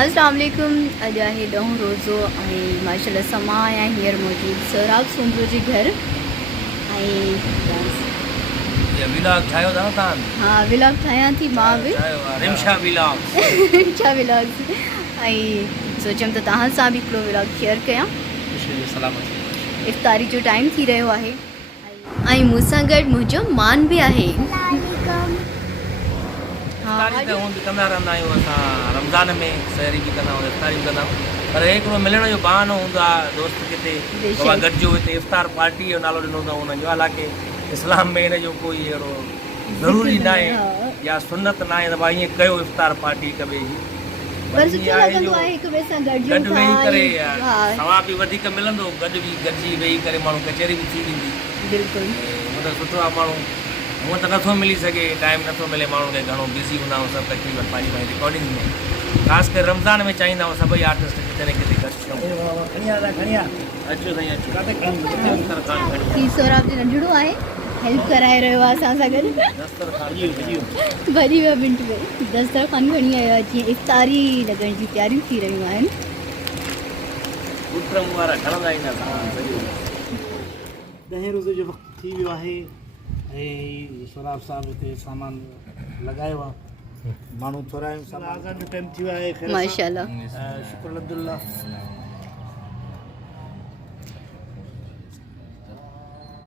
अस्सलाम वालेकुम। अॼु आहे 10 रोज़ो ऐं माशाल्लाह समा आया हींअर मौजूदु सोहराब सुंदरो जे घर ऐं ये व्लॉग ठाहियो अथव तव्हां? हा व्लॉग ठाहियां थी मां बि रिमशा व्लॉग छा व्लॉग्स ऐं सोचियमि त तव्हां सां बि हिकिड़ो व्लॉग शेयर कयां। इफ़्तारी जो टाइम थी रहियो आहे ऐं मूंसां गॾु मुंहिंजो मान बि आहे। इफ्तारी त हूंदी कंदा रहंदा आहियूं असां रमज़ान में सहरी बि कंदा आहियूं इफ्तारी बि कंदा आहियूं पर हिकिड़ो मिलण जो बहानो हूंदो आहे दोस्त किथे बाबा गॾिजो हिते इफ्तार पार्टी जो नालो ॾिनो अथऊं हुननि जो। हालांकि इस्लाम में हिन जो कोई अहिड़ो ज़रूरी न आहे या सुन्नत न आहे त भाई ईअं कयो इफ्तार पार्टी हिक ॿिए जी गॾु वेही करे सवाब बि वधीक मिलंदो, गॾिजी वेही करे माण्हू कचहरी बि थी वेंदी। बिल्कुलु मतिलबु सुठो आहे। माण्हू हूअं त नथो मिली सघे, टाइम नथो मिले माण्हू खे, घणो बिज़ी हूंदा आहियूं सभु तक़रीबन पंहिंजी पंहिंजी रिकॉर्डिंग में। ख़ासि करे रमज़ान में चाहींदा आहियूं सभई आर्टिस्ट किथे न किथे गॾु थियूं। अचो साईं अचो। की सोहराब जो नंढड़ो आहे हेल्प कराए रहियो आहे असां सां गॾु। भॼी वियो मिंट में दस्तरखान खणी आयो आहे जीअं इफ़्तारी लॻण जी तयारियूं थी रहियूं आहिनि। वारा खणंदा ईंदा 10 रोज़े जो वक़्तु थी वियो आहे ऐं सोहराब साहिब हिते सामान लॻायो आहे। माण्हू थोरा आहियूं, सभु आज़ान जो टाइम थी वियो आहे। माशाल्लाह शुक्र अल्हम्दुलिल्लाह।